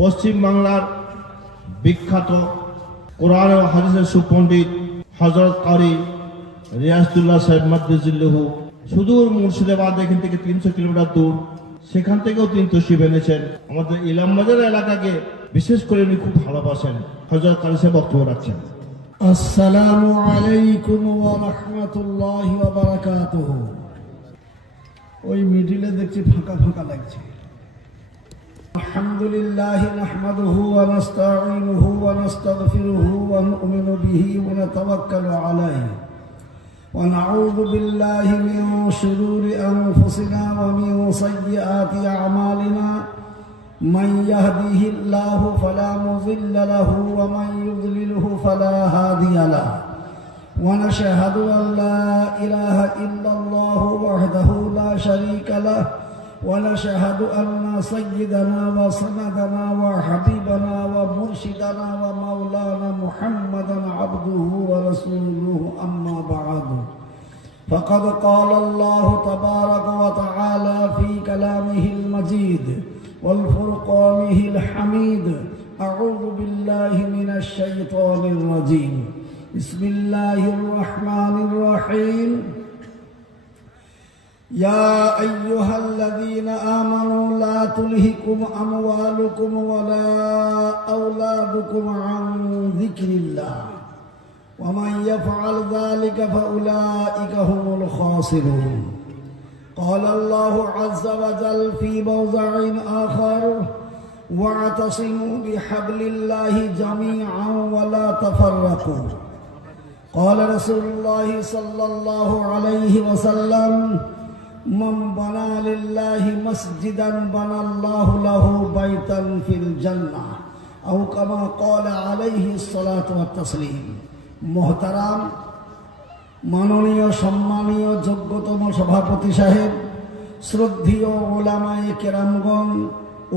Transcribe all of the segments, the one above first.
পশ্চিম বাংলার বিখ্যাত কোরআন ও হাদিসের সুপণ্ডিত হযরত কারি রিয়াজুল্লাহ সাহেব মাদ্দাজিল্লাহু সুদূর মুর্শিদাবাদ এখান থেকে 300 কিলোমিটার দূর, সেখান থেকেও তিনি তশরিফ এনেছেন। আমাদের ইলামবাজার এলাকাকে বিশেষ করে উনি খুব ভালোবাসেন। হযরত কারি সাহেব বক্তব্য রাখছেন। আসসালামু আলাইকুম ওয়া রাহমাতুল্লাহি ওয়া বারাকাতুহু। ওই মিডিলে দেখছি ফাঁকা ফাঁকা লাগছে। আলহামদুলিল্লাহি নাহমাদুহু ওয়া নাস্তাঈনুহু ওয়া নাস্তাগফিরুহু ওয়া নু'মিনু বিহি ওয়া নাতাওয়াক্কালু আলাইহি ওয়া নাউযু বিল্লাহি মিন শুরুরি আনফুসিনা ওয়া মিন সাইয়্যাতি আ'মালিনা মান ইয়াহদিহিল্লাহু ফালা মুযিল্লা লাহু ওয়া মান ইউদ্লিলহু ফালা হাদিয়া লাহু ওয়া নাশহাদু আন লা ইলাহা ইল্লাল্লাহু ওয়াহদাহু লা শারীকা লাহু ونشهد أن سيدنا وسندنا وحبيبنا ومرشدنا ومولانا محمدا عبده ورسوله أما بعد فقد قال الله تبارك وتعالى في كلامه المجيد والفرقانه الحميد أعوذ بالله من الشيطان الرجيم بسم الله الرحمن الرحيم يا أيها الذين آمنوا لا تلهكم أموالكم ولا أولادكم عن ذكر الله ومن يفعل ذلك فأولئك هم الخاسرون قال الله عز وجل في موضع آخر واعتصموا بحبل الله جميعا ولا تفرقوا قال رسول الله صلى الله عليه وسلم من بنى لله مسجدا بنى الله له بيتا في الجنة أو كما قال عليه الصلاة والتسليم। মোহতারাম মাননীয় সম্মানীয় যোগ্যতম সভাপতি সাহেব, শ্রদ্ধেয় ওলামায়ে কেরামগণ,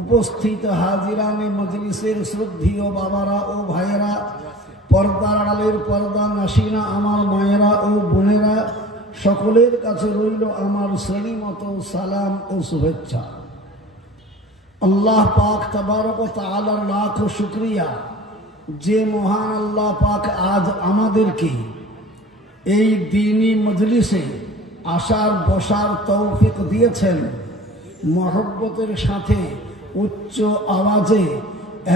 উপস্থিত হাজিরানে মজলিসের শ্রদ্ধেয় বাবারা ও ভাইয়েরা, পর্দার আড়ালের পর্দা নাশিনা আমার মায়েরা ও বোনেরা, সকলের কাছে রইল আমার শ্রেণীমতো সালাম ও শুভেচ্ছা। আল্লাহ পাক তাবারক ওয়া তাআলার লাখ শুকরিয়া, যে মহান আল্লাহ পাক আজ আমাদেরকে এই দ্বীনি মজলিসে আসার বসার তৌফিক দিয়েছেন। মহব্বতের সাথে উচ্চ আওয়াজে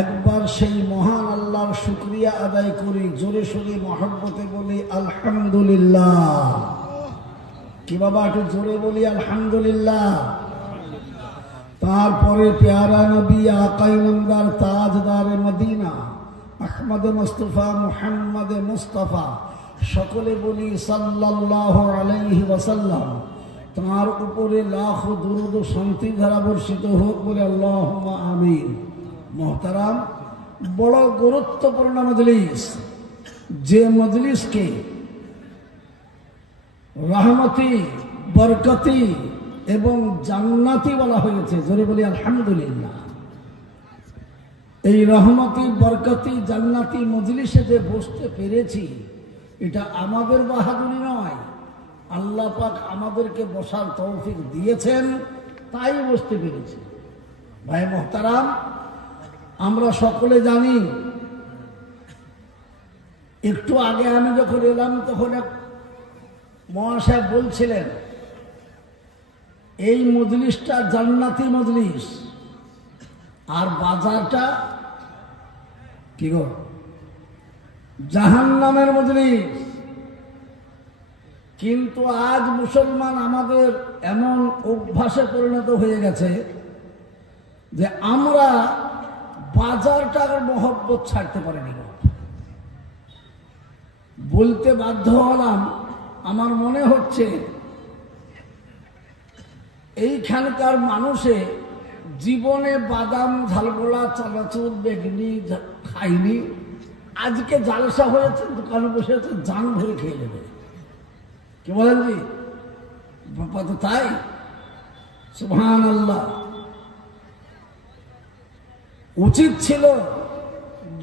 একবার সেই মহান আল্লাহর শুকরিয়া আদায় করি, জোরে সোরে মহব্বতে বলি আলহামদুলিল্লাহ। কি বাবা, একটু জোরে বলি আলহামদুলিল্লাহ। তারপরে প্যারা নবী আকাই নামদার তাজদার মদিনা আহমদ মুস্তাফা মুহাম্মদ মুস্তাফা, সকলে বলি সাল্লাল্লাহু আলাইহি ওয়াসাল্লাম। তার উপরে লাখ দুরূদ ও শান্তি ধারা বর্ষিত হোক বলে আল্লাহুম্মা আমিন। মোহতারাম, বড় গুরুত্বপূর্ণ মজলিস, যে মজলিসকে রহমতি, বরকতি এবং জান্নাতি বলা হয়েছে, জোরে বলি আলহামদুলিল্লাহ। এই রহমতি, বরকতি, জান্নাতি মজলিসে যে বসতে পেরেছি, এটা আমাদের বাহাদুরি নয়, আল্লাহ পাক আমাদেরকে বসার তৌফিক দিয়েছেন, তাই বসতে পেরেছি। ভাই মোহতারাম, আমরা সকলে জানি, একটু আগে আমি যখন এলাম তখন এক মহাশয় বলছিলেন এই মজলিসটা জান্নাতি মজলিস আর বাজারটা কি গো জাহান্নামের মজলিস। কিন্তু আজ মুসলমান আমাদের এমন অভ্যাসে পরিণত হয়ে গেছে যে আমরা বাজারটার মহব্বত ছাড়তে পারিনি। বলতে বাধ্য হলাম, আমার মনে হচ্ছে এইখানকার মানুষে জীবনে বাদাম, ঝালগোলা, চানাচুর, বেগনি খাইনি, আজকে জালসা হয়েছে, দোকানে বসে আছে, জান ভরে খেয়ে নেবে। কি বলেন জি বাবা? তো তাই, সুবহানাল্লাহ। উচিত ছিল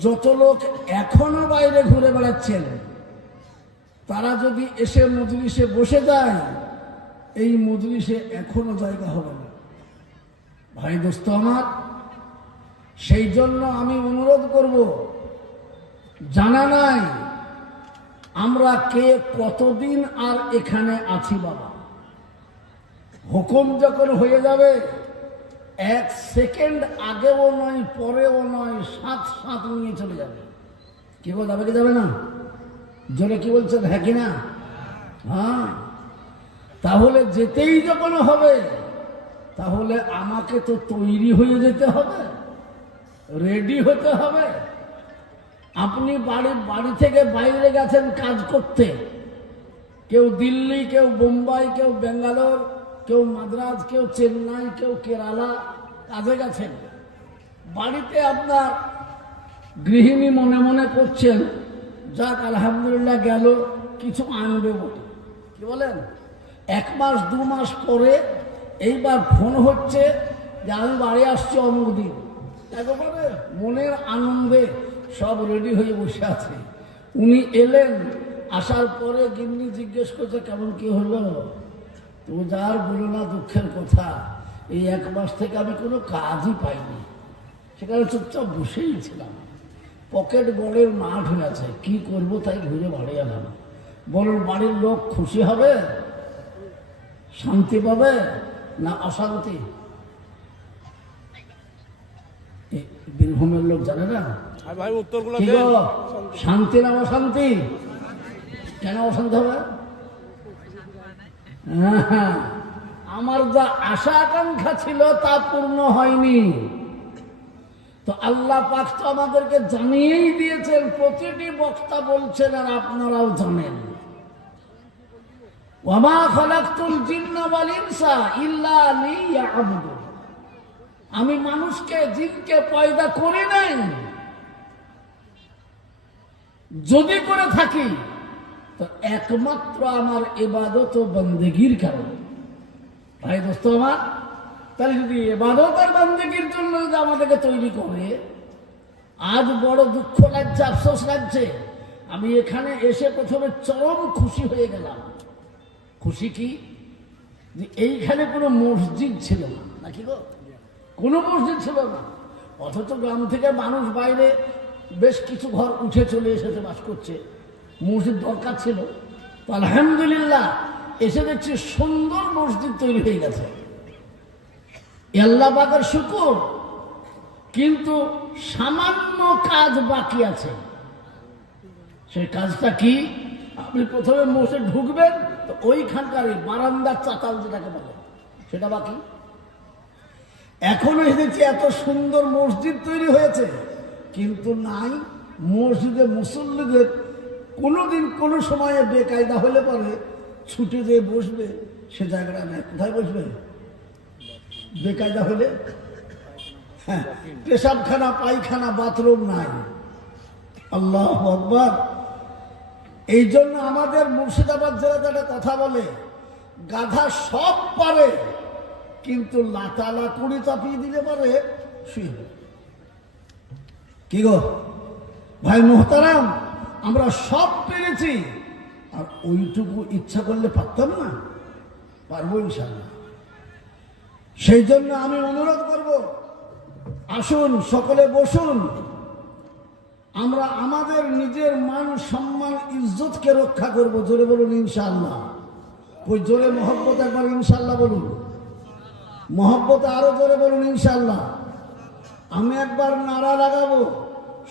যত লোক এখনো বাইরে ঘুরে বেড়াচ্ছেন, তারা যদি এসে মজলিসে বসে যায়, এই মজলিসে এখনো জায়গা হবে না। ভাই দোস্ত আমার, সেই জন্য আমি অনুরোধ করব, জানা নাই আমরা কে কতদিন আর এখানে আছি বাবা। হুকুম যখন হয়ে যাবে, 1 সেকেন্ড আগেও নয় পরেও নয়, সাথ সাথ নিয়ে চলে যাবে। কি বল, যাবে কি যাবে না? জোরে কি বলছেন, হ্যাঁ কি না? হ্যাঁ। তাহলে যেতেই যখন হবে, তাহলে আমাকে তো তৈরি হয়ে যেতে হবে, রেডি হতে হবে। আপনি বাড়ি থেকে বাইরে গেছেন কাজ করতে, কেউ দিল্লি, কেউ বোম্বাই, কেউ বেঙ্গালোর, কেউ মাদ্রাজ, কেউ চেন্নাই, কেউ কেরালা কাজে গেছেন। বাড়িতে আপনার গৃহিণী মনে মনে করছেন, যাক আলহামদুলিল্লাহ গেল, কিছু আনবে বলে। কি বলেন? 1 মাস 2 মাস পরে এইবার ফোন হচ্ছে যে আমি বাড়ি আসছি অমুক দিন। একেবারে মনের আনন্দে সব রেডি হয়ে বসে আছে। উনি এলেন, আসার পরে গিন্নি জিজ্ঞেস করছে কেমন কি হলো। তো যার বলো না দুঃখের কথা, এই 1 মাস থেকে আমি কোনো কাজই পাইনি, সেখানে চুপচাপ বসেই ছিলাম। পকেট বড়ের মাঠ হয়ে আছে, কি করব তাই ঘুরে বাড়ি এলাম। বলুন, বাড়ির লোক খুশি হবে, শান্তি পাবে না অশান্তি? বীরভূমের লোক জানে না কি গো, শান্তি না অশান্তি? কেন অশান্তি হবে? আমার যা আশা আকাঙ্ক্ষা ছিল তা পূর্ণ হয়নি। তো আল্লাহ পাক তো আমাদেরকে জানিয়েই দিয়েছেন, প্রতিটি বক্তা বলছেন আর আপনারাও জানেন, ওয়ামা খালাকতুল জিন্না ওয়াল ইনসা ইল্লা লিয়াবুদুন। আমি মানুষকে জিনকে পয়দা করি নাই, যদি করে থাকি তো একমাত্র আমার ইবাদত ও বন্দেগীর কারণে। ভাই দোস্ত আমার, তাহলে যদি ইবাদত আর বন্দেগীর জন্য যদি আমাদেরকে তৈরি করে, আজ বড় দুঃখ লাগছে, আফসোস লাগছে। আমি এখানে এসে প্রথমে চরম খুশি হয়ে গেলাম। খুশি কি, যে এইখানে কোনো মসজিদ ছিল না, নাকি গো? কোনো মসজিদ ছিল না, অথচ গ্রাম থেকে মানুষ বাইরে বেশ কিছু ঘর উঠে চলে এসেছে, বাস করছে। মসজিদ দরকার ছিল, তো আলহামদুলিল্লাহ এসে দেখছি সুন্দর মসজিদ তৈরি হয়ে গেছে। আল্লাহ পাকের শুকর। কিন্তু সামান্য কাজ বাকি আছে। সেই কাজটা কি? আপনি প্রথমে মসজিদ ঢুকবেন, তো ওইখানকার বারান্দার চাতাল যেটাকে বলে, সেটা বাকি। এখনো এসেছি, এত সুন্দর মসজিদ তৈরি হয়েছে, কিন্তু নাই মসজিদে মুসল্লিদের কোনোদিন কোনো সময়ে বেকায়দা হলে পরে ছুটে যেয়ে বসবে, সে জায়গাটা নেই। কোথায় বসবে বেকায়দা হলে? হ্যাঁ, পেশাবখানা, পায়খানা, বাথরুম নাই। আল্লাহু আকবার। এই জন্য আমাদের মুর্শিদাবাদ জেলাতে একটা কথা বলে, গাধা সব পারে কিন্তু লাটালা কুড়ি চাপিয়ে দিলে পারে শুয়ে। কি গো ভাই মোহতারাম, আমরা সব পেরেছি, আর ওইটুকু ইচ্ছা করলে পারতাম না? পারবো ইনশাআল্লাহ। সেই জন্য আমি অনুরোধ করব, আসুন সকলে বসুন। আমরা আমাদের নিজের মান সম্মান ইজ্জতকে রক্ষা করব। জোরে বলুন ইনশাআল্লাহ। ওই জোরে মহব্বত একবার ইনশাআল্লাহ বলুন। মহব্বত আরো জোরে বলুন ইনশাআল্লাহ। আমি একবার নারা লাগাবো,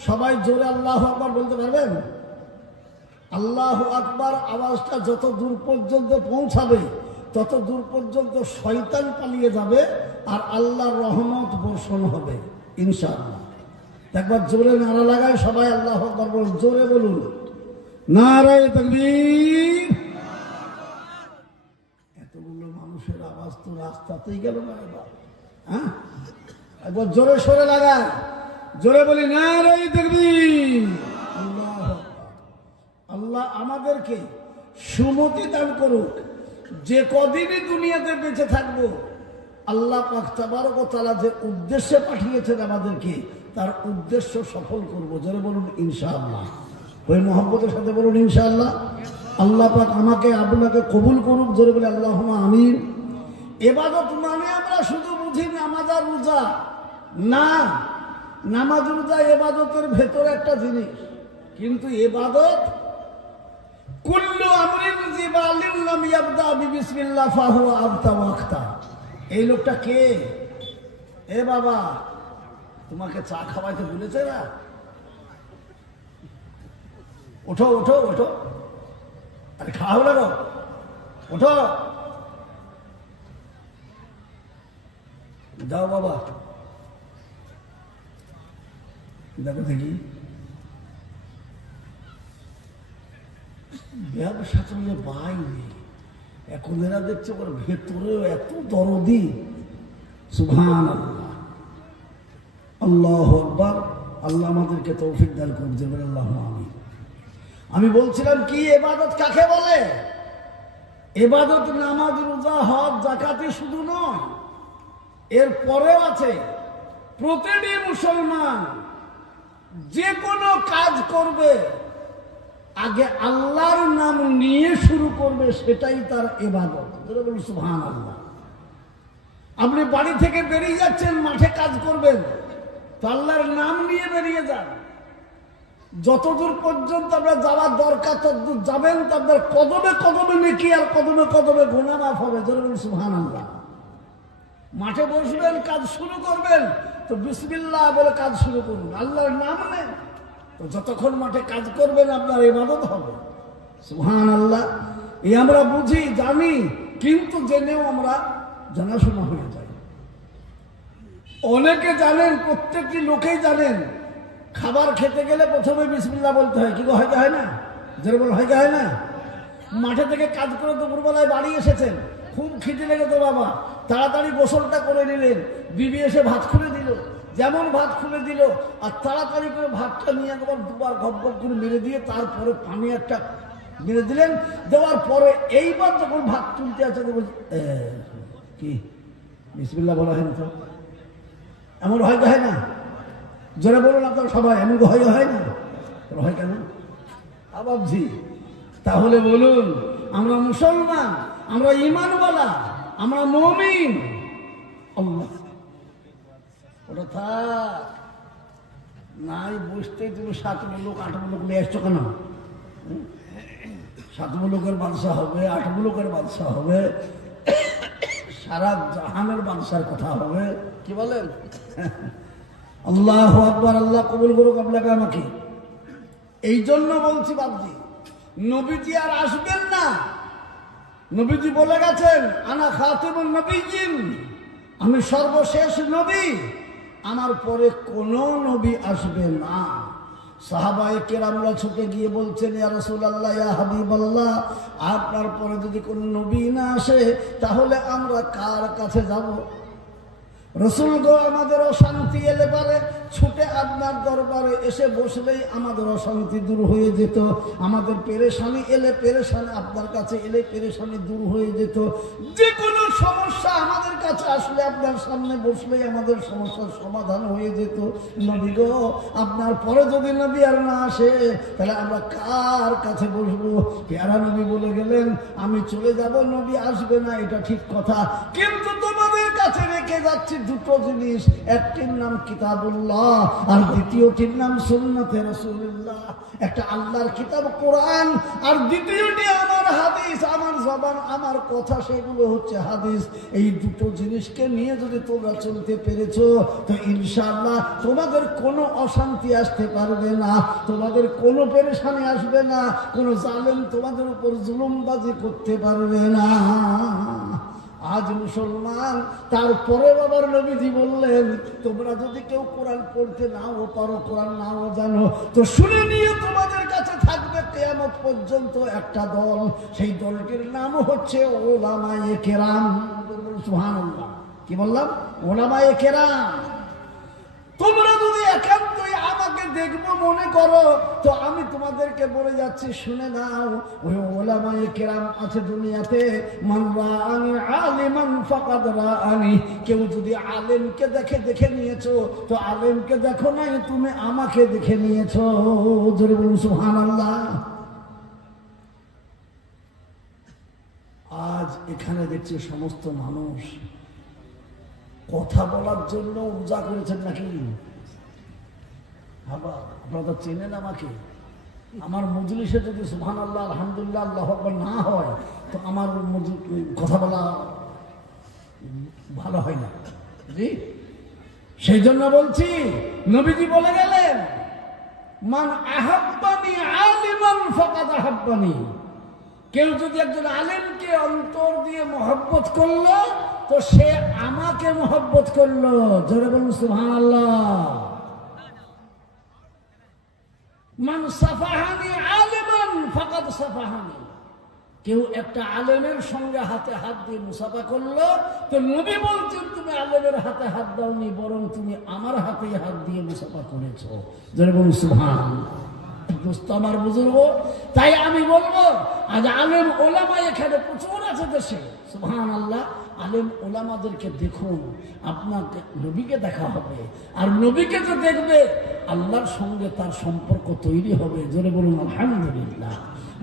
সবাই জোরে আল্লাহু আকবার বলতে পারবেন? আল্লাহু আকবার আওয়াজটা যত দূর পর্যন্ত পৌঁছাবে, তত দূর পর্যন্ত শয়তান পালিয়ে যাবে আর আল্লাহর রহমত বর্ষণ হবে ইনশাআল্লাহ। একবার জোরে নারা লাগায় সবাই আল্লাহু আকবার বলুন, জোরে বলুন, নারায়ে তাকবীর। এতগুলো মানুষের আওয়াজ তো রাস্তাতেই গেল না এবার। হ্যাঁ, একবার জোরে সরে লাগায়, জোরে বলি নারায়ে তাকবীর। আল্লাহু আকবার। আল্লাহ আমাদেরকে সুমতি দান করুক। যে কদিনই দুনিয়াতে বেঁচে থাকবো, আল্লাহ পাক তাবারক ওয়া তাআলা যে উদ্দেশ্যে পাঠিয়েছেন আমাদেরকে, তার উদ্দেশ্য সফল করব। জোরে বলুন ইনশাআল্লাহ। ওই মহব্বতের সাথে বলুন ইনশাআল্লাহ। আল্লাহ পাক আমাকে আপনাকে কবুল করুক। জোরে বলে আল্লাহুম্মা আমিন। ইবাদত মানে আমরা শুধু বুঝি নামাজ আর রোজা না, নামাজ রোজা ইবাদতের ভেতরে একটা জিনিস, কিন্তু ইবাদত কুল্লু আমরিন জিবালিন লাম ইয়াবদা বিবিসমিল্লাহ ফাহুয়া আবতা ওয়াক্তা। এই লোকটা কে? এ বাবা, তোমাকে চা খাওয়াইতে ভুলেছে না? ওঠো ওঠো ওঠো, আরে খাওয়া হলো না, ওঠো, যাও বাবা। দেখো দেখি, ব্যবসা চলে বাইরে, এখন এরা দেখছে ওর ভেতরেও এত দরদি। সুবহানাল্লাহ, আল্লাহু আকবার। আল্লাহ আমাদেরকে তৌফিক দান করুন, বলেন আল্লাহুম্মা আমিন। আমি বলছিলাম কি, ইবাদত কাকে বলে? ইবাদত নামাজ রোজা হজ যাকাতই শুধু নয়, এর পরেও আছে। প্রতিটি মুসলমান যে কোনো কাজ করবে আগে আল্লাহর নাম নিয়ে শুরু করবে, সেটাই তার ইবাদত। বলুন সুবহানাল্লাহ। আপনি বাড়ি থেকে বেরিয়ে যাচ্ছেন, মাঠে কাজ করবেন, তো আল্লাহর নাম নিয়ে বেরিয়ে যান। যতদূর পর্যন্ত আপনার যাওয়ার দরকার ততদূর যাবেন, তো আপনার কদমে কদমে নেকি আর কদমে কদমে গুনাহ মাফ হবে। বলুন সুবহানাল্লাহ। মাঠে বসবেন, কাজ শুরু করবেন, তো বিসমিল্লাহ বলে কাজ শুরু করুন, আল্লাহর নাম নেন, তো যতক্ষণ মাঠে কাজ করবেন আপনার ইবাদত হবে। সুবহানাল্লাহ। এই আমরা বুঝি জানি, কিন্তু জেনেও আমরা জানাশোনা হয়ে যাই। অনেকে জানেন, প্রত্যেকটি লোকেই জানেন, খাবার খেতে গেলে প্রথমে বিসমিল্লাহ বলতে হয়। কি হয়, হয় না? যেটা বল হয় না? মাঠে থেকে কাজ করে দুপুরবেলায় বাড়ি এসেছেন, খুব খিদে লেগেছে বাবা, তাড়াতাড়ি গোসলটা করে নিলেন, বিবি এসে ভাত খুলে দিল, যেমন ভাত খুলে দিল আর তাড়াতাড়ি করে ভাতটা নিয়ে একবার দুবার ঘপ ঘপ করে মেরে দিয়ে তারপরে পানি একটা মেরে দিলেন। দেওয়ার পরে এইবার যখন ভাত তুলতে আছে, কি বিসমিল্লাহ বলা হয় না? তো এমন হয় না? যারা বলুন আপনারা সবাই, এমন হয় না? হয় কেন ভাবছি? তাহলে বলুন, আমরা মুসলমান, আমরা ঈমানওয়ালা, আমরা মুমিন। আল্লাহ ওটা থাক নাই, বসতেই তুমি 7 মুলুক 8 মুলুক নিয়ে আসছো কেন? 7 মুলুকের বাদশাহ হবে, 8 মুলুকের বাদশাহ হবে, সারা জাহানের বাদশার কথা হবে। কি বলেন? আল্লাহু আকবার। আল্লাহ কবুল করুক আপনাকে আমাকে। এই জন্য বলছি বাবজি, নবীজি আর আসবেন না। নবীজি বলে গেছেন, আনা খাতিমুন নবিয়্যিন, আমি সর্বশেষ নবী, আমার পরে কোনো নবী আসবে না। সাহাবায়ে কেরামরা ছুটে গিয়ে বলছেন, ইয়া রাসূলুল্লাহ, ইয়া হাবিবাল্লাহ, আপনার পরে যদি কোনো নবী না আসে তাহলে আমরা কার কাছে যাব? রসুল গো, আমাদের অশান্তি এলে পারে ছুটে আপনার দরবারে এসে বসলেই আমাদের অশান্তি দূর হয়ে যেত, আমাদের পেরেশানি এলে পেরেশানি আপনার কাছে এলে পেরেশানি দূর হয়ে যেত, যে কোনো সমস্যা আমাদের কাছে আসলে আপনার সামনে বসলেই আমাদের সমস্যার সমাধান হয়ে যেত। নবী গো, আপনার পরে যদি নবী আর না আসে তাহলে আমরা কার কাছে বসবো? পেয়ারা নবী বলে গেলেন, আমি চলে যাব, নবী আসবে না, এটা ঠিক কথা, কিন্তু তোমাদের কাছে রেখে যাচ্ছি দুটো জিনিস, একটির নাম কিতাবুল্লাহ আর দ্বিতীয়টির নাম সুন্নতে রাসূলুল্লাহ। একটা আল্লাহর কিতাব কোরআন, আর দ্বিতীয়টি আমার হাদিস, আমার জবান, আমার কথা, সেগুলো হচ্ছে হাদিস। এই দুটো জিনিসকে নিয়ে যদি তোমরা চলতে পেরেছো তো ইনশাআল্লাহ তোমাদের কোনো অশান্তি আসতে পারবে না, তোমাদের কোনো পেরেশানি আসবে না, কোনো জালেম তোমাদের উপর জুলুমবাজি করতে পারবে না। আজ মুসলমান, তারপরে বাবার নবীজি বললেন, তোমরা যদি কেউ কোরআন পড়তে নাও পারো, কোরআন নাও জানো, তো শুনে নিয়ে তোমাদের কাছে থাকবে কিয়ামত পর্যন্ত একটা দল, সেই দলটির নাম হচ্ছে উলামায়ে কেরাম। সুবহানাল্লাহ। কি বললাম? উলামায়ে কেরাম। তোমরা যদি একান্তই আমাকে দেখবো মনে করো, তো আমি তোমাদেরকে বলে যাচ্ছি, শুনে নাও, ওই উলামায়ে কেরাম আছে দুনিয়াতে। মান রাআনি আলিমান ফাকাদ রাআনি, কেউ যদি আলেমকে দেখে নিয়েছো, তো আলেমকে দেখো নাই, তুমি আমাকে দেখে নিয়েছো। জোরে বলুন সুবহানাল্লাহ। আজ এখানে দেখছি সমস্ত মানুষ কথা বলার জন্য উজা করেছেন নাকি? বাবা আপনারা তো চেনেন আমাকে, আমার মজলিসে যদি সুবহানাল্লাহ আলহামদুলিল্লাহ আল্লাহু আকবার না হয় তো আমার কথা বলা ভালো হয় না। জি, সেই জন্য বলছি, নবীজি বলে গেলেন মান আহাব্বানি আলিমান ফাকাদ আহাব্বানি, কেউ যদি একজন আলেমকে অন্তর দিয়ে মহব্বত করলো তো সে আমাকে মহব্বত করলো। জোরে বলুন সুবহানাল্লাহ। মান সাফাহানি আলিমান ফাকাদ সাফাহানি, কেউ একটা আলেমের সঙ্গে হাতে হাত দিয়ে মুসাফা করলো তো নবী বলছেন তুমি আলেমের হাতে হাত দাওনি, বরং তুমি আমার হাতে হাত দিয়ে মুসাফা করেছো। যারা বলুন সুবহানাল্লাহ। দোস্ত আমার বুজুর্গ, তাই আমি বলবো আজ আলেম ওলামা এখানে প্রচুর আছে দেশে, সুবহানাল্লাহ। আলেম ওলামাদেরকে দেখুন, আপনাকে নবীকে দেখা হবে, আর নবীকে যে দেখবে আল্লাহর সঙ্গে তার সম্পর্ক তৈরি হবে। জোরে বলুন আলহামদুলিল্লাহ,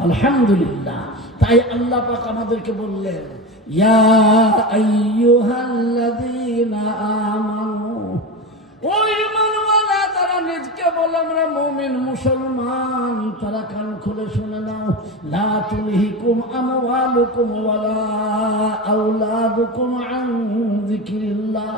আলহামদুলিল্লাহ। তাই আল্লাহ পাক আমাদেরকে বললেন ইয়া আইয়ুহাল্লাযীনা আমানু, ও ঈমানওয়ালা তারা নিজকে বলে আমরা মুমিন মুসলমান, তারা কান খুলে শুনে নাও। লা তুলহিকুম আমওয়ালুকুম ওয়ালা আওলাদুকুম আন যিকরিল্লাহ,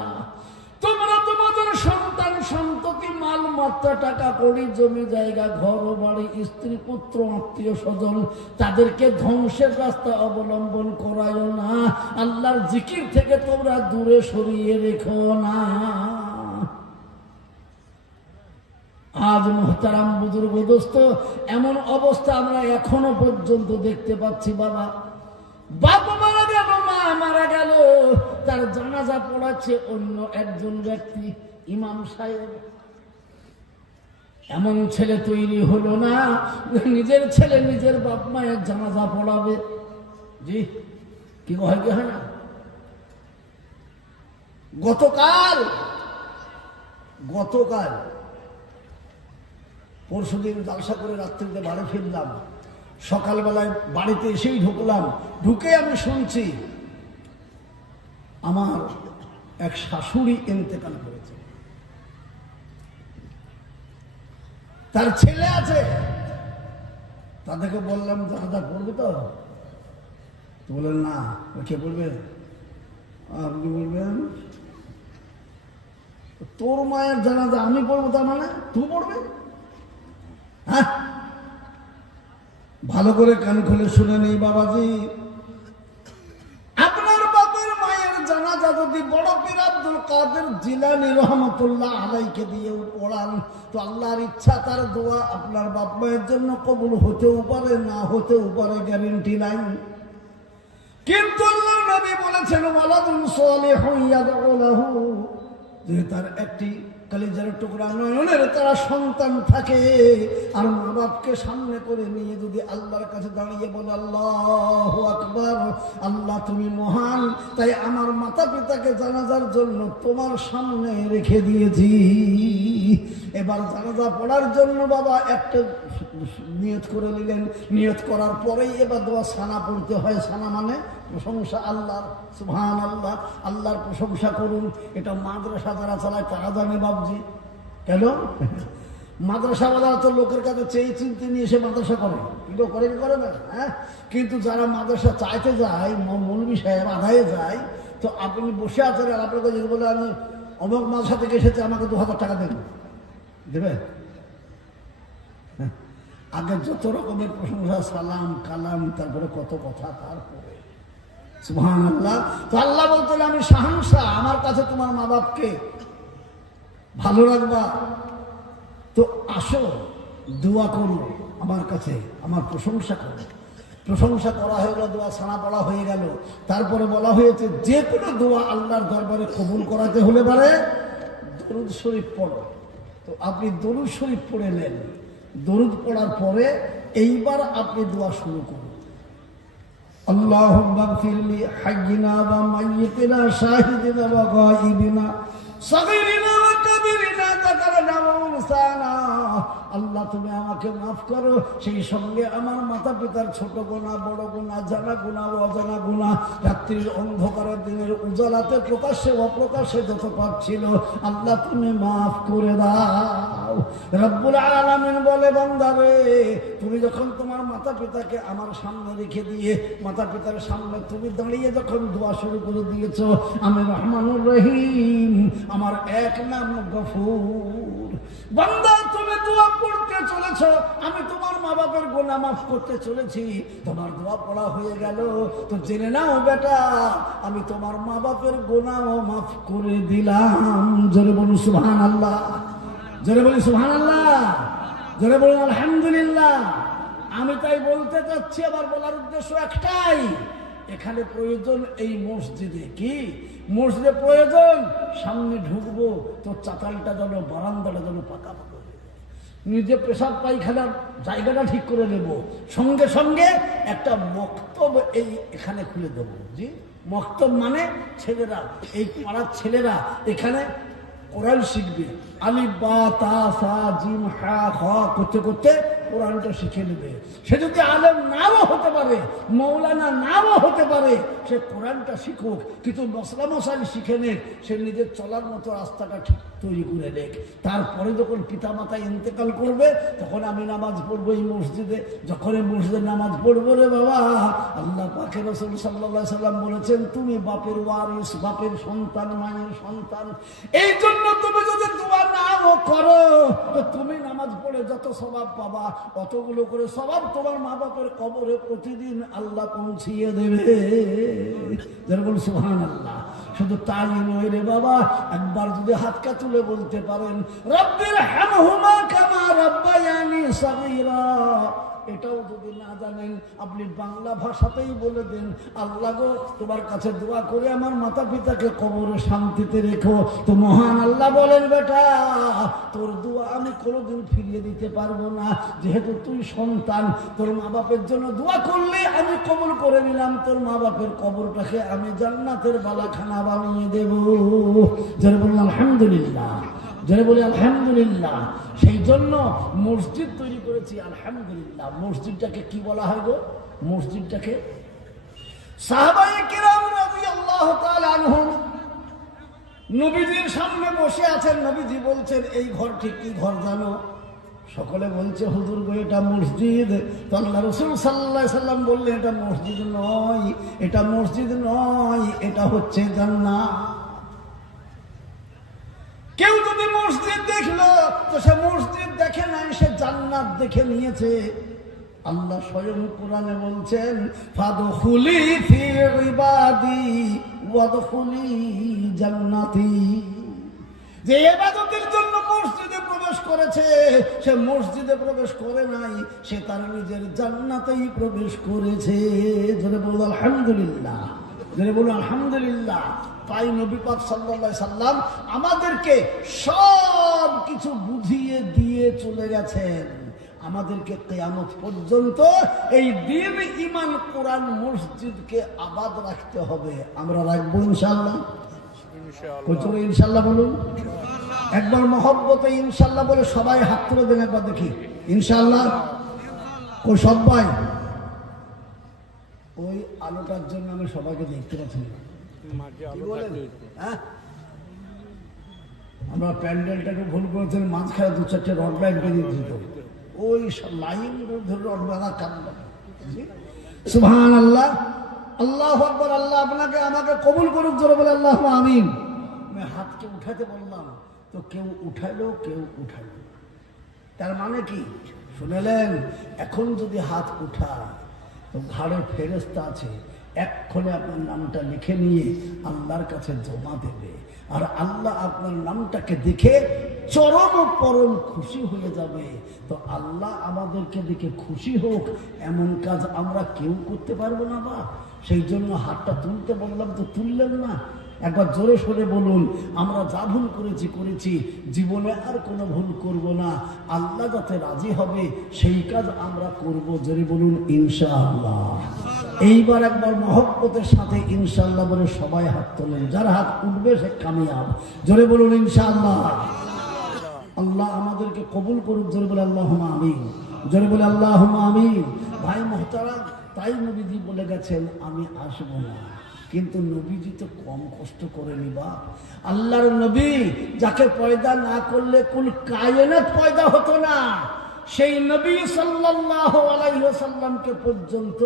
তোমরা তোমাদের সন্তান সন্ততি মালমাত্রা টাকা কড়ি জমি জায়গা ঘর বাড়ি স্ত্রী পুত্র আত্মীয় স্বজন তাদেরকে ধ্বংসের রাস্তা অবলম্বন করায়ও না, আল্লাহর জিকির থেকে তোমরা দূরে সরিয়ে রেখো না। আজ মুহতারাম বুজুর্গ দোস্ত, এমন অবস্থা আমরা এখনো পর্যন্ত দেখতে পাচ্ছি। বাবা বাবা মারা গেল, মা মারা গেল, তার জানাজা পড়াচ্ছে অন্য একজন ব্যক্তি, ইমাম সাহেব। এমন ছেলে তৈরি হলো না নিজের ছেলে নিজের বাপ মায়ের জানাজা পড়াবে। জি, কি হয় কি হয় না? গতকাল পরশুদিন জালসা করে রাত্রিতে বাড়ি ফিরলাম, সকালবেলায় বাড়িতে এসেই ঢুকলাম, ঢুকে আমি শুনছি আমার এক শাশুড়ি ইন্তেকাল করেছে। তার ছেলে আছে, তাদেরকে বললাম জানাজা পড়বে তো? বললেন না। কে বলবে? আপনি বলবেন তোর মায়ের জানাজা আমি পড়বো, তার মানে তুই পড়বে? হ্যাঁ, ভালো করে কান খুলে শুনে নেই বাবাজি, আপনার বাপের মায়ের জানাজা যদি বড় পীর আব্দুল কাদের জিলানী রহমাতুল্লাহ আলাইকে দিয়েও পড়ান তো আল্লাহর ইচ্ছা তার দোয়া আপনার বাপ মায়ের জন্য কবুল হতেও পারে, না হতেও পারে, গ্যারেন্টি নাই। কিন্তু আল্লাহর নবী বলেছেন ওয়ালাদুন সালিহুন ইয়াদউ লাহু, যদি তার একটি কলিজার টুকরা নয়নের তারা সন্তান থাকে আর মা বাপকে সামনে করে নিয়ে যদি আল্লাহর কাছে দাঁড়িয়ে বলে আল্লাহু আকবার, আল্লাহ তুমি মহান, তাই আমার মাতা পিতাকে জানাজার জন্য তোমার সামনে রেখে দিয়েছি, এবার জানাজা পড়ার জন্য বাবা একটা নিয়ত করে নিলেন। নিয়ত করার পরেই এবার দোয়া সানা পড়তে হয়। সানা মানে প্রশংসা আল্লাহর, সুবহানাল্লাহ, আল্লাহর প্রশংসা করুন। এটা মাদ্রাসা যারা চালায় তারা জানে বাবজি। কেন? মাদ্রাসাওয়ালা তো লোকের কাছে চেয়ে চিনতে নিয়ে এসে মাদ্রাসা করে, কিন্তু করে কি করে না? হ্যাঁ, কিন্তু যারা মাদ্রাসা চাইতে যায়, মৌলভী সাহেব আদায়ে যায়, তো আপনি বসে আছেন আর আপনাকে যদি বলে আমি অমুক মাদ্রাসা থেকে এসেছে আমাকে 2000 টাকা দেবেন, দেবে? আগে যত রকমের প্রশংসা, সালাম কালাম, তারপরে কত কথা, তারপরে সুবহানাল্লাহ। তো আল্লাহ বলতেন আমি শাহানশাহ, আমার কাছে তোমার মা বাপকে ভালো রাখবা, তো আসো দোয়া করো আমার কাছে, আমার প্রশংসা করো। প্রশংসা করা হয়ে গেল, দোয়া ছাড়া পড়া হয়ে গেল। তারপরে বলা হয়েছে যে কোনো দোয়া আল্লাহর দরবারে কবুল করাতে হলে পারে দরুদ শরীফ পড়ো। তো আপনি দরুদ শরীফ পড়ে নেন, দরুদ পড়ার পরে এইবার আপনি দোয়া শুরু করুন। আল্লাহুম্মা গফিরলি হাইয়িনা ওয়া মাইয়িতিনা শাহিদিনা ওয়া গায়িবিনা সাগীরিনা ওয়া কাবীরিনা যাকারানা ওয়া উনসানা আল্লাহ তুমি আমাকে মাফ করো, সেই সঙ্গে আমার মাতা পিতার ছোট গুনাহ, বড় গুনাহ, জানা গুনাহ, অজানা গুনাহ, রাত্রির অন্ধকারের দিনের উজালাতে প্রকাশ্যে অপ্রকাশ্যে যত পাপ ছিল আল্লাহ তুমি মাফ করে দাও। রব্বুল আলামিন বলে, বান্দারে তুমি যখন তোমার মাতা পিতাকে আমার সামনে রেখে দিয়ে মাতা পিতার সামনে তুমি দাঁড়িয়ে যখন দোয়া শুরু করে দিয়েছো, আমি রহমানুর রহিম, আমার এক নাম গফুর। বান্দা তুমি দোয়া পড়তে চলেছো, আমি তোমার মা বাপের গুনাহ মাফ করতে চলেছি। তোমার দোয়া পড়া হয়ে গেল তো জেনে নাও বেটা, আমি তোমার মা বাপের গুনাহ মাফ করে দিলাম। জোরে বলুন সুবহানাল্লাহ, জোরে বলি সুবহানাল্লাহ, জোরে বলুন আলহামদুলিল্লাহ। আমি তাই বলতে চাচ্ছি, আবার বলার উদ্দেশ্য একটাই, এখানে প্রয়োজন এই মসজিদে, কি মসজিদে প্রয়োজন, সামনে ঢুকবো তো চাতালটা যেন, বারান্দাটা যেন পাকা পাকা, নিজে পেশাব পায়খানার জায়গাটা ঠিক করে নেব, সঙ্গে সঙ্গে একটা মক্তব এই এখানে খুলে দেবো। জি, মক্তব মানে ছেলেরা, এই পাড়ার ছেলেরা এখানে কোরআন শিখবে, আলিফ বা তা সা জিম হা খ করতে করতে কোরআনটা শিখে নেবে। সে যদি আলেম নাও হতে পারে, মৌলানা নাও হতে পারে, সে কোরআনটা শিখুক, কিন্তু মশলা মশালি শিখে নেক, সে নিজের চলার মতো রাস্তাটা ঠিক তৈরি করে নেক। তারপরে যখন পিতামাতা ইন্তেকাল করবে তখন আমি নামাজ পড়বো এই মসজিদে। যখন এই মসজিদে নামাজ পড়বো রে বাবা, আল্লাহ পাকের রাসূল সাল্লাল্লাহু আলাইহি সাল্লাম বলেছেন, তুমি বাপের ওয়ারিস, বাপের সন্তান, মায়ের সন্তান। এই জন্য তুমি যদি দোয়া নাও করো তো তুমি নামাজ পড়ে যত সওয়াব পাবা, অতগুলো করে সওয়াব তোমার মা বাপের কবরে প্রতিদিন আল্লাহ পৌঁছিয়ে দেবে। যেরকম সুবহানাল্লাহ। শুধু তাই নয় রে বাবা, একবার যদি হাতটা তুলে বলতে পারেন, রব্বির হামহুমা কামা রাব্বায়ানি সাগীরা, এটাও যদি না জানেন আপনি বাংলা ভাষাতেই বলে দেন, আল্লাহ গো তোমার কাছে দোয়া করে আমার মাতা পিতাকে কবরে শান্তিতে রেখো। তো মহান আল্লাহ বলেন, বেটা তোর দোয়া আমি কোনোদিন ফিরিয়ে দিতে পারবো না, যেহেতু তুই সন্তান, তোর মা বাপের জন্য দোয়া করলে আমি কবুল করে নিলাম, তোর মা বাপের কবরটাকে আমি জান্নাতের বালাখানা বানিয়ে দেব। যারা বললাম আলহামদুলিল্লাহ, যারা বলি আলহামদুলিল্লাহ। সেই জন্য মসজিদ তৈরি করেছি, আলহামদুলিল্লাহ। মসজিদটাকে কি বলা হয় গো? মসজিদটাকে সাহাবায়ে কিরাম রাদিয়াল্লাহু তাআলা আনহুম নবীজির সামনে বসে আছেন, নবীজি বলছেন এই ঘরটি কি ঘর জানো? সকলে বলছে হুজুর গো এটা মসজিদ। তো আল্লাহ রাসূল সাল্লাল্লাহু আলাইহি সাল্লাম বললেন, এটা মসজিদ নয়, এটা মসজিদ নয়, এটা হচ্ছে জান্নাত। কেউ যদি মসজিদ দেখলো তো সে মসজিদ দেখে নাই, সে জান্নাত দেখে নিয়েছে। আল্লাহ স্বয়ং কোরআনে বলছেন, ফাদখুলি ফি ইবাদি ওয়াদখুলি জান্নাতি। যে ইবাদতের জন্য মসজিদে প্রবেশ করেছে সে মসজিদে প্রবেশ করে নাই, সে তার নিজের জান্নাতেই প্রবেশ করেছে। জোরে বলুন আলহামদুলিল্লাহ, জোরে বলুন আলহামদুলিল্লাহ। তাই নবী পাক সাল্লাল্লাহু আলাইহি সাল্লাম আমাদেরকে সব কিছু বুঝিয়ে দিয়ে চলে গেছেন। আমাদেরকে কিয়ামত পর্যন্ত এই দ্বীন, ঈমান, কোরআন, মসজিদকে আবাদ রাখতে হবে। আমরা রাখবো ইনশাআল্লাহ, ইনশাআল্লাহ, ইনশাআল্লাহ বলুন একবার মহব্বতে ইনশাআল্লাহ বলে সবাই হাত তুলে দেন একবার দেখি। ইনশাআল্লাহ কই সবাই? ওই আলোটার জন্য আমি সবাইকে দেখতে পাচ্ছি না। আমরা প্যান্ডেলটাকে ভুল করেছেন, মাঝখানে দু চারটে রড লাইন বেরিয়ে দিত, ওই লাইন ধরে রড বাঁধা কান্দ। সুবহানাল্লাহ, আল্লাহু আকবার। আল্লাহ আপনাকে আমাকে কবুল করুক, জোরে বলে আল্লাহ আমিন। আমি হাতকে উঠাতে বললাম তো কেউ উঠাইলো, কেউ উঠাইলো। তার মানে কি শুনেলেন? এখন যদি হাত উঠায় তো ঘাড়ে ফেরেশতা আছে, এক্ষণে আপনার নামটা লিখে নিয়ে আল্লাহর কাছে জমা দেবে, আর আল্লাহ আপনার নামটাকে দেখে চরম পরম খুশি হয়ে যাবে। তো আল্লাহ আমাদেরকে দেখে খুশি হোক এমন কাজ আমরা কেউ করতে পারবো না বা, সেই জন্য হাতটা তুলতে বললাম তো তুললেন না। একবার জোরে সোরে বলুন, আমরা যা ভুল করেছি করেছি, জীবনে আর কোনো ভুল করব না। আল্লাহ যাতে রাজি হবে সেই কাজ আমরা করব। জোরে বলুন ইনশাআল্লাহ। এইবার একবার মহব্বতের সাথে ইনশাআল্লাহ বলে সবাই হাত তোলেন, যার হাত উঠবে সে কামিয়াব। জোরে বলুন ইনশাআল্লাহ। আল্লাহ আল্লাহ আমাদেরকে কবুল করুক। জোরে বলে আল্লাহুম্মা আমিন, জোরে বলে আল্লাহুম্মা আমিন। ভাই মোহতারাম, তাই নবীজি বলে গেছেন আমি আসবো না, কিন্তু নবীজি তো কম কষ্ট করেনি বা। আল্লাহর নবী যাকে পয়দা না করলে কুল কায়নাত পয়দা হতো না, সেই নবী সাল্লাল্লাহু আলাইহি ওয়াসাল্লামকে পর্যন্ত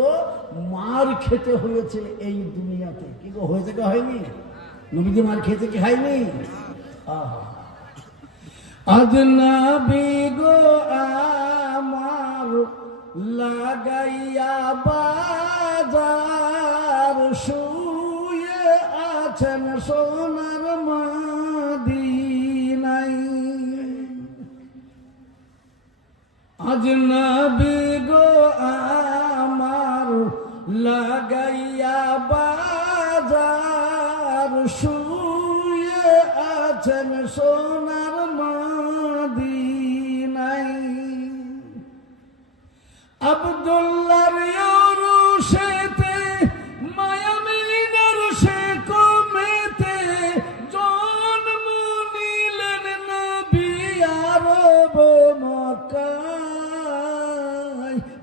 মার খেতে হয়েছে এই দুনিয়াতে। কি গো, হয়েছে কি হয়নি? নবীজি মার খেতে কি খায়নি? আজ নবী গো আমার লাগাইয়া বাজার, শুয়ে আছেন সোনার মদিনায়। আজ নবী গো আমার লাগাইয়া বাজার, শুয়ে আছেন সোনার মদিনায়। আব্দুল্লাহর ইউরুশেতে মায়ামিনের সে কমেতে জন্ম নিলেন নবী আরব মক্কায়।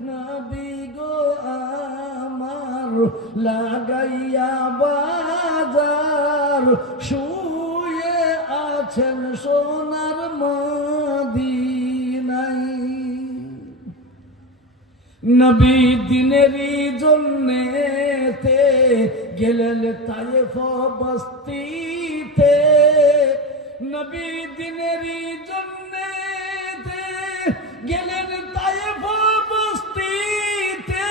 নবী গো আমার লাগাইয়া বাজার, শুয়ে আছেন সোনার মদিনায়। নবী দিনেরই জন্যেতে গেলেন তায়েফ বস্তিতে। নবী দিনেরই জন্যেতে গেলেন তায়েফ বস্তিতে।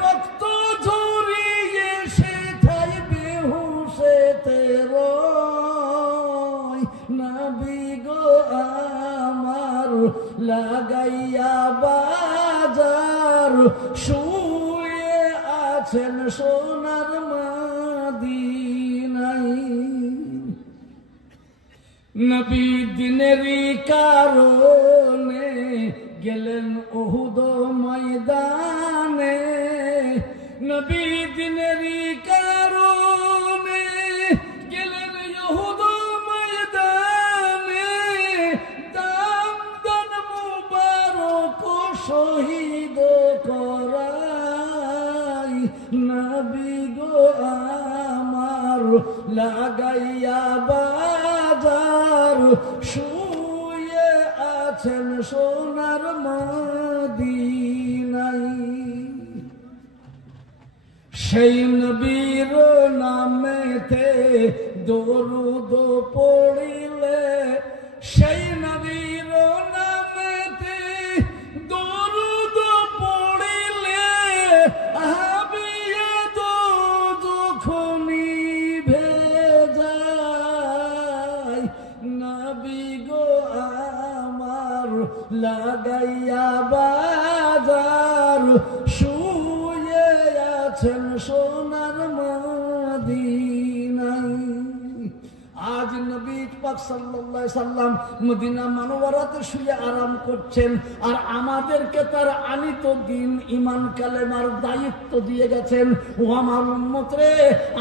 রক্ত ঝরিয়ে সেথায় বেহুশেতে রয়। নবী গো আমার লাগাইয়া বাজার, শুয়ে আছেন সোনার মদিনায়। নবী দিনেরই কারণে গেলেন উহুদ ময়দানে। নবী দিনেরই কারণে গেলেন উহুদ ময়দানে। দাম মুবারক শহীদ করাই। নবী গো আমার লাগাইয়া বাজার, শুয়ে আছেন সোনার মদিনায়। সেই নবীর নামেতে দরুদ পড়িলে, সেই নবীর নামেতে দরুদ পড়িলে, হাবিয়ে দুখনি ভেজায়। নবী গো আমার লাগাইয়া বাজার, শুয়ে আছেন সোনার মদিনায়। আজ নবী পাক সাল্লাল্লাহু আলাইহি সাল্লাম মদিনা মুনাওয়ারাতে শুয়ে আরাম করছেন, আর আমাদেরকে তার আনিত দিন ঈমান কালেমার দায়িত্ব দিয়ে গেছেন। ও আমার উম্মত রে,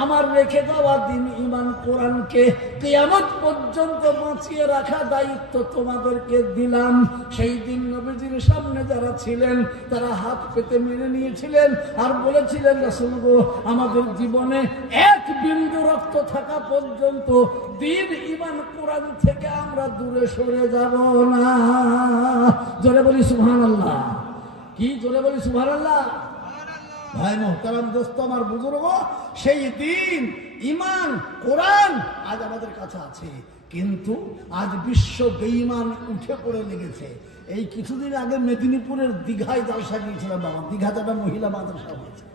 আমার রেখে দেওয়া দিন ঈমান কোরআনকে কিয়ামত পর্যন্ত বাঁচিয়ে রাখা দায়িত্ব তোমাদেরকে দিলাম। সেই দিন নবীজির সামনে যারা ছিলেন তারা হাত পেতে মেনে নিয়েছিলেন আর বলেছিলেন, রাসূল গো, আমাদের জীবনে এক বিন্দু রক্ত থাকা পর্যন্ত দিন ঈমান কোরআন থেকে আমরা দূরে সরে যাব না। জোরে বলি সুবহানাল্লাহ। কি জোরে বলি সুবহানাল্লাহ? ভাই মোহতারাম, দোস্ত আমার, বুজুর্গ, সেই দিন ঈমান কোরআন আজ আমাদের কাছে আছে, কিন্তু আজ বিশ্ব বেঈমান উঠে পড়ে লেগেছে। এই কিছুদিন আগে মেদিনীপুরের দীঘায় জালসা গিয়েছিলাম বাবা। দীঘাতে একটা মহিলা মাদ্রাসা হয়েছে,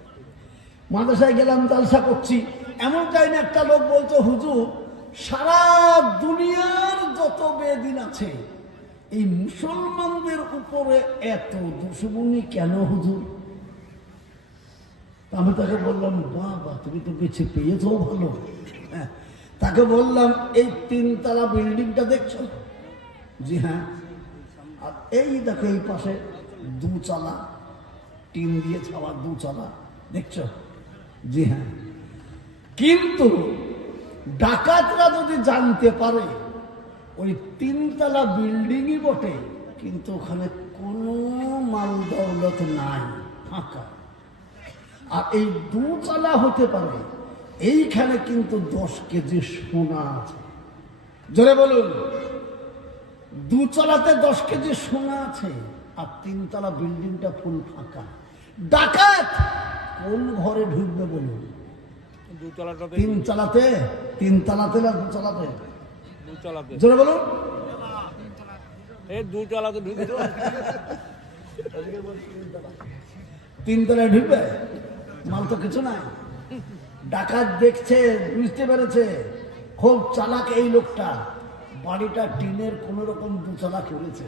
মাদ্রাসায় গেলাম, জালসা করছি। এমন টাইমে একটা লোক বলতো, হুজুর, সারা দুনিয়ার যত বেদিন আছে এই মুসলমানদের উপরে এত দুশমনি কেন হুজুর? আমি তাকে বললাম, বাবা তুমি তো বেঁচে পেয়েছো ভালো। হ্যাঁ, তাকে বললাম, এই 3 তলা বিল্ডিংটা দেখছো? জি হ্যাঁ। আর এই দেখো এই পাশে 2 তলা টিন দিয়ে ছাওয়া 2 তলা দেখছো? জি হ্যাঁ। কিন্তু ডাকাতরা যদি জানতে পারে ওই তিনতলা বিল্ডিংই বটে, কিন্তু ওখানে কোনো মাল দৌলত নাই, ফাঁকা। আর এই দুতলা হতে পারে, এইখানে কিন্তু 10 কেজি সোনা আছে। জোরে বলুন, দুতলাতে 10 কেজি সোনা আছে, আর তিনতলা বিল্ডিংটা ফুল ফাঁকা। ডাকাত কোন ঘরে ঢুকবে বলুন? তিনতলাতে না দুতলাতে? জোরে বলুন। তিনতলায় ঢুকবে, মাল তো কিছু নাই। ডাকাত দেখছে, বুঝতে পেরেছে খুব চালাক এই লোকটা, বাড়িটা টিনের কোন রকম দুতলা করেছে।